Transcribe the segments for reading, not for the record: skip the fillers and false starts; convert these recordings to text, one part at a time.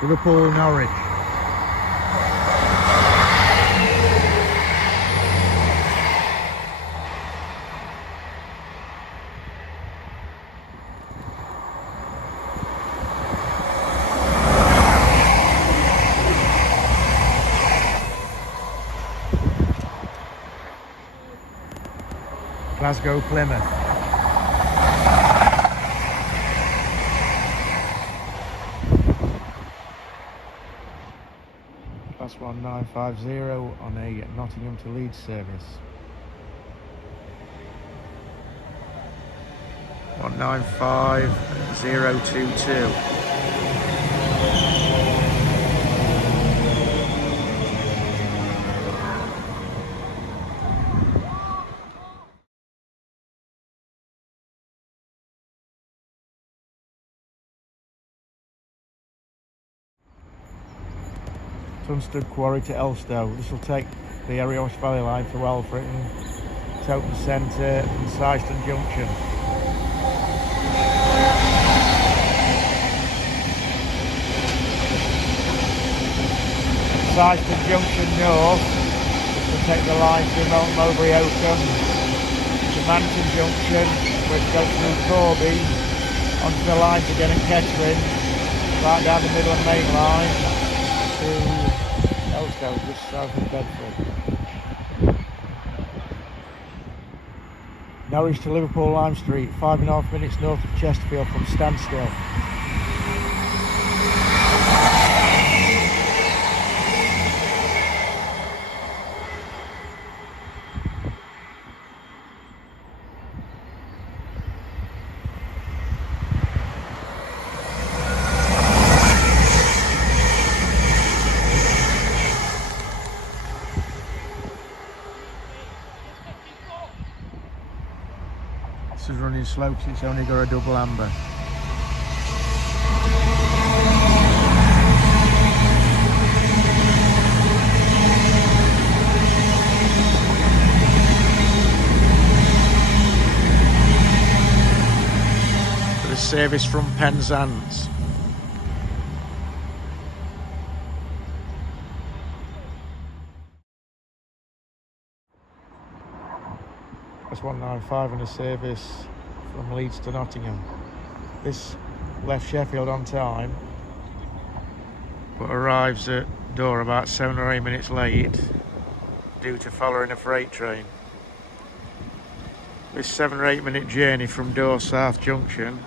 Liverpool, Norwich. Glasgow, Plymouth. Class 1950 on a Nottingham to Leeds service. 195022. Tunstead Quarry to Elstow. This will take the Eriosh Valley line to Alfreton, Towton Centre and Syston Junction. Syston Junction North, which will take the line to Melton Mowbray Oakham, to Manton Junction, which goes through Corby, onto the lines again at Kettering, right down the middle of the main line to Elstow, just south of Bedford. Norwich to Liverpool Lime Street, 5.5 minutes north of Chesterfield from standstill. This is running slow because it's only got a double amber. For the service from Penzance. That's 195 and a service from Leeds to Nottingham. This left Sheffield on time, but arrives at door about 7 or 8 minutes late due to following a freight train. This 7 or 8 minute journey from Door South Junction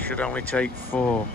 should only take 4.